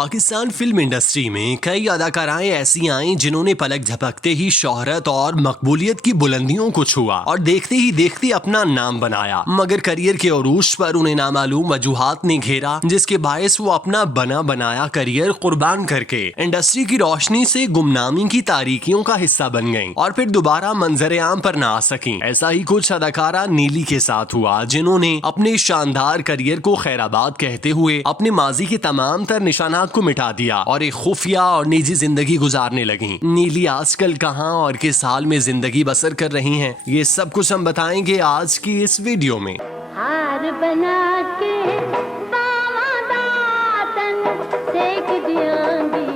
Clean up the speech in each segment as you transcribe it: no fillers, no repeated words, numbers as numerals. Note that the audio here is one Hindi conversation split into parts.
पाकिस्तान फिल्म इंडस्ट्री में कई अदाकाराएं ऐसी आईं जिन्होंने पलक झपकते ही शोहरत और मकबूलियत की बुलंदियों को छुआ और देखते ही देखते अपना नाम बनाया, मगर करियर के उरूज पर उन्हें नामालूम वजूहात ने घेरा, जिसके बायस वो अपना बना बनाया करियर कुर्बान करके इंडस्ट्री की रोशनी से गुमनामी की तारीकियों का हिस्सा बन गईं और फिर दोबारा मंजर आम पर न आ सकी। ऐसा ही कुछ अदाकारा नीली के साथ हुआ, जिन्होंने अपने शानदार करियर को खैराबाद कहते हुए अपने माजी के तमाम तर निशानात को मिटा दिया और एक खुफिया और निजी जिंदगी गुजारने लगी। नीली आजकल कहां और किस हाल में जिंदगी बसर कर रही हैं, ये सब कुछ हम बताएंगे आज की इस वीडियो में। हार बना के दातन सेक दियांगी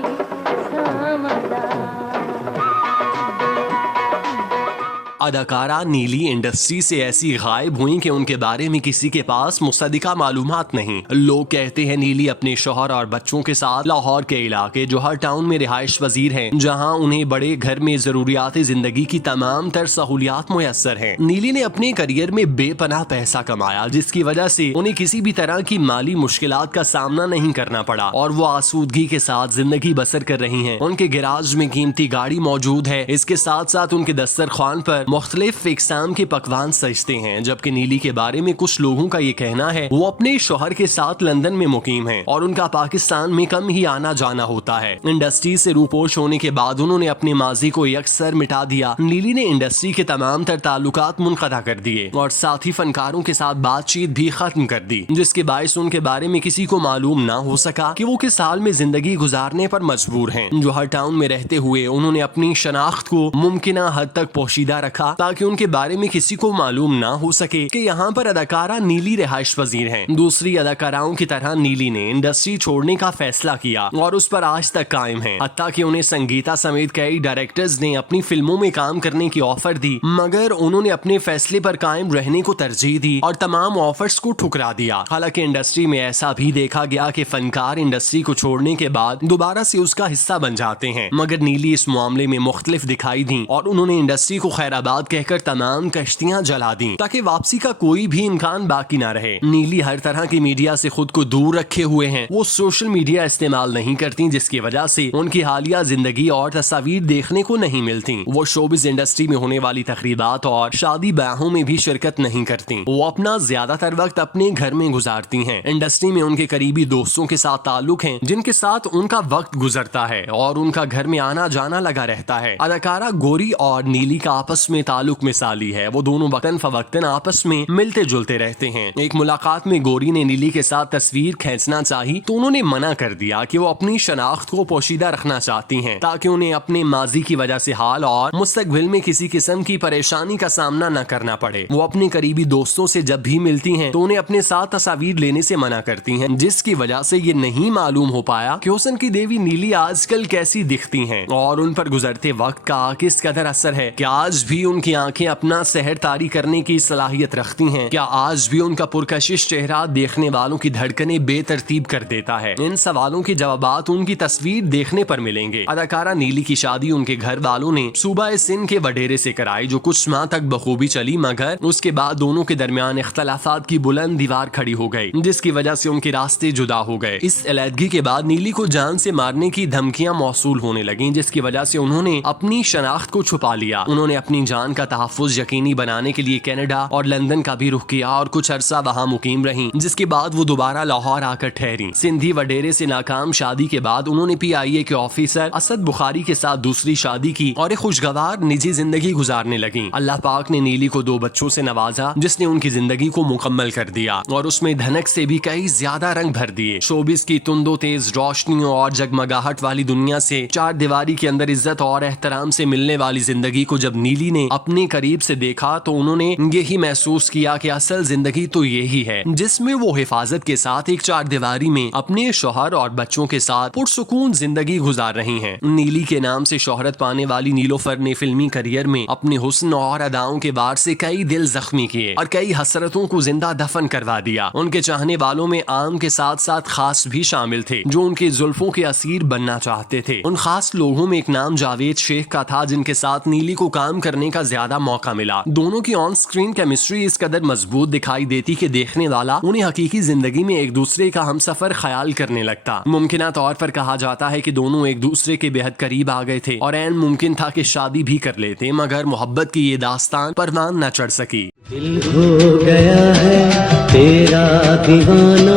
अदाकारा नीली इंडस्ट्री से ऐसी गायब हुई कि उनके बारे में किसी के पास मुसद्दिका मालूमात नहीं। लोग कहते हैं नीली अपने शौहर और बच्चों के साथ लाहौर के इलाके जोहर टाउन में रिहाइश पजीर हैं, जहां उन्हें बड़े घर में जरूरियात जिंदगी की तमाम तर सहूलियात मुयस्सर हैं। नीली ने अपने करियर में बेपनाह पैसा कमाया, जिसकी वजह से उन्हें किसी भी तरह की माली मुश्किलात का सामना नहीं करना पड़ा और वो आसूदगी के साथ जिंदगी बसर कर रही हैं। उनके गैराज में कीमती गाड़ी मौजूद है, इसके साथ साथ उनके दस्तरखान पर मुख्तलिफ इकसाम के पकवान सजते हैं। जबकि नीली के बारे में कुछ लोगों का ये कहना है वो अपने शौहर के साथ लंदन में मुकीम है और उनका पाकिस्तान में कम ही आना जाना होता है। इंडस्ट्री से रूपोश होने के बाद उन्होंने अपने माजी को यकसर मिटा दिया। नीली ने इंडस्ट्री के तमाम तर ताल्लुकात मुनक़ता कर दिए और साथ ही फनकारों के साथ बातचीत भी खत्म कर दी, जिसके बायस उनके बारे में किसी को मालूम ना हो सका कि वो किस हाल में जिंदगी गुजारने पर मजबूर हैं। जोहर टाउन में रहते हुए उन्होंने अपनी शनाख्त को मुमकिना हद तक पोशीदा रखा ताकि उनके बारे में किसी को मालूम ना हो सके कि यहाँ पर अदाकारा नीली रिहाइश पजीर हैं। दूसरी अदाकाराओं की तरह नीली ने इंडस्ट्री छोड़ने का फैसला किया और उस पर आज तक कायम है। हत्ता कि उन्हें संगीता समेत कई डायरेक्टर्स ने अपनी फिल्मों में काम करने की ऑफर दी, मगर उन्होंने अपने फैसले पर कायम रहने को तरजीह दी और तमाम ऑफर्स को ठुकरा दिया। हालांकि इंडस्ट्री में ऐसा भी देखा गया कि फनकार इंडस्ट्री को छोड़ने के बाद दोबारा से उसका हिस्सा बन जाते हैं, मगर नीली इस मामले में मुख्तलिफ दिखाई दी और उन्होंने इंडस्ट्री को खैराबाद कहकर तमाम कश्तियां जला दी ताकि वापसी का कोई भी इम्कान बाकी ना रहे। नीली हर तरह की मीडिया से खुद को दूर रखे हुए हैं। वो सोशल मीडिया इस्तेमाल नहीं करती, जिसकी वजह से उनकी हालिया जिंदगी और तस्वीर देखने को नहीं मिलती। वो शोबिज इंडस्ट्री में होने वाली तकरीबात और शादी ब्याहों में भी शिरकत नहीं करती। वो अपना ज्यादातर वक्त अपने घर में गुजारती हैं। इंडस्ट्री में उनके करीबी दोस्तों के साथ ताल्लुक हैं, जिनके साथ उनका वक्त गुजरता है और उनका घर में आना जाना लगा रहता है। अदाकारा गोरी और नीली का आपस में ताल्लुक मिसाली है। वो दोनों वक्तन फवक्तन आपस में मिलते जुलते रहते हैं। एक मुलाकात में गोरी ने नीली के साथ तस्वीर खींचना चाही तो उन्होंने मना कर दिया कि वो अपनी शनाख्त को पोशीदा रखना चाहती हैं ताकि उन्हें अपने माजी की वजह से हाल और मुस्तकबिल में किसी किस्म की परेशानी का सामना न करना पड़े। वो अपने करीबी दोस्तों से जब भी मिलती हैं तो उन्हें अपने साथ तस्वीर लेने से मना करती हैं, जिसकी वजह से ये नहीं मालूम हो पाया कि हुस्न की देवी नीली आजकल कैसी दिखती हैं और उन पर गुजरते वक्त का किस कदर असर है। क्या आज भी उनकी आंखें अपना सहर तारी करने की सलाहियत रखती हैं? क्या आज भी उनका पुरकशिश चेहरा देखने वालों की धड़कनें बेतरतीब कर देता है? इन सवालों के जवाबात उनकी तस्वीर देखने पर मिलेंगे। अदाकारा नीली की शादी उनके घर वालों ने सूबा सिंध के वडेरे से कराई, जो कुछ माह तक बखूबी चली, मगर उसके बाद दोनों के दरमियान इख्तलाफात की बुलंद दीवार खड़ी हो गई, जिसकी वजह से उनके रास्ते जुदा हो गए। इस अलहदगी के बाद नीली को जान से मारने की धमकियां मौसूल होने लगी, जिसकी वजह से उन्होंने अपनी शनाख्त को छुपा लिया। उन्होंने अपनी जान का तहफ़्फ़ुज़ यकीनी बनाने के लिए कनाडा और लंदन का भी रुख किया और कुछ अरसा वहाँ मुकीम रहीं, जिसके बाद वो दोबारा लाहौर आकर ठहरी। सिंधी वडेरे से नाकाम शादी के बाद उन्होंने PIA के ऑफिसर असद बुखारी के साथ दूसरी शादी की और एक खुशगवार निजी जिंदगी गुजारने लगी। अल्लाह पाक ने नीली को 2 बच्चों से नवाजा, जिसने उनकी जिंदगी को मुकम्मल कर दिया और उसमें धनक से भी कई ज्यादा रंग भर दिए। शोबिस की तुंदो तेज रोशनियों और जगमगाहट वाली दुनिया से 4 दीवारी के अंदर इज्जत और एहतराम से मिलने वाली जिंदगी को जब नीली ने ने अपने करीब से देखा तो उन्होंने यही महसूस किया कि असल जिंदगी तो यही है जिसमें वो हिफाजत के साथ एक चारदीवारी में अपने शौहर और बच्चों के साथ पुरसुकून जिंदगी गुजार रही हैं। नीली के नाम से शोहरत पाने वाली नीलोफर ने फिल्मी करियर में अपने हुस्न और अदाओं के वार से कई दिल जख्मी किए और कई हसरतों को जिंदा दफन करवा दिया। उनके चाहने वालों में आम के साथ साथ खास भी शामिल थे जो उनके जुल्फों के असीर बनना चाहते थे। उन खास लोगों में एक नाम जावेद शेख का था जिनके साथ नीली को काम करने का ज्यादा मौका मिला। दोनों की ऑन स्क्रीन केमिस्ट्री इस कदर मजबूत दिखाई देती कि देखने वाला उन्हें हकीकी जिंदगी में एक दूसरे का हमसफर ख्याल करने लगता। मुमकिन तौर पर कहा जाता है कि दोनों एक दूसरे के बेहद करीब आ गए थे और ऐन मुमकिन था कि शादी भी कर लेते, मगर मोहब्बत की ये दास्तान परवान न चढ़ सकी। दिल हो गया है तेरा दीवाना,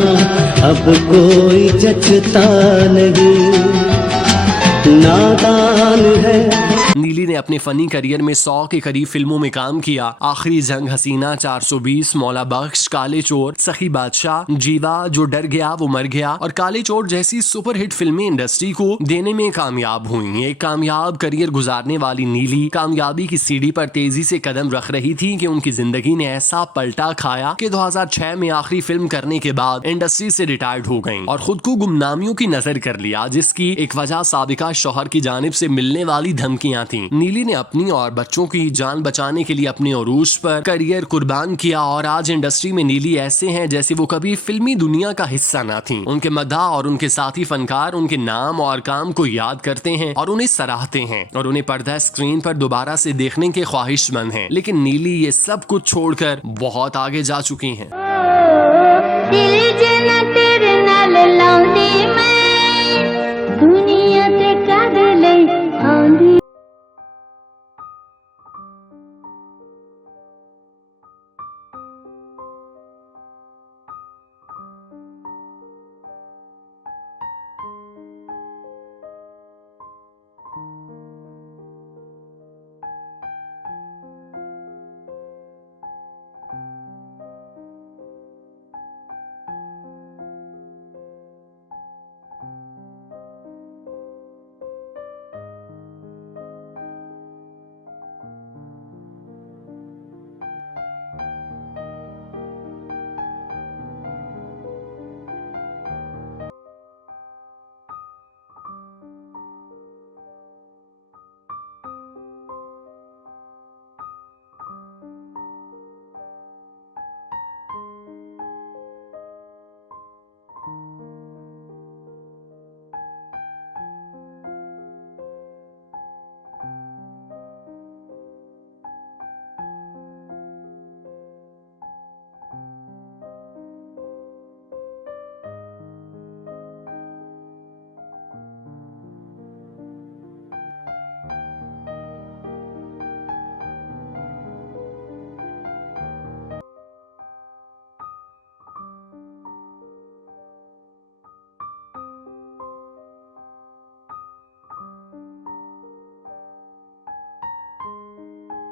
अब कोई जचता नहीं, नादान है। नीली ने अपने फनी करियर में 100 के करीब फिल्मों में काम किया। आखिरी जंग, हसीना, 420, मौला बख्श, काले चोर, सखी बादशाह, जीवा, जो डर गया वो मर गया और काले चोर जैसी सुपरहिट फिल्में इंडस्ट्री को देने में कामयाब हुई। एक कामयाब करियर गुजारने वाली नीली कामयाबी की सीढ़ी पर तेजी से कदम रख रही थी कि उनकी जिंदगी ने ऐसा पलटा खाया कि 2006 में आखिरी फिल्म करने के बाद इंडस्ट्री से रिटायर्ड हो गईं और खुद को गुमनामियों की नजर कर लिया, जिसकी एक वजह साबिका शौहर की जानिब से मिलने वाली धमकियां थीं। नीली ने अपनी और बच्चों की जान बचाने के लिए अपने उरूज पर करियर कुर्बान किया और आज इंडस्ट्री में नीली ऐसे हैं जैसे वो कभी फिल्मी दुनिया का हिस्सा ना थी। उनके मद्दाह और उनके साथी फनकार उनके नाम और काम को याद करते हैं और उन्हें सराहते हैं और उन्हें पर्दा स्क्रीन पर दोबारा से देखने के ख्वाहिशमंद हैं। लेकिन नीली ये सब कुछ छोड़कर बहुत आगे जा चुकी हैं।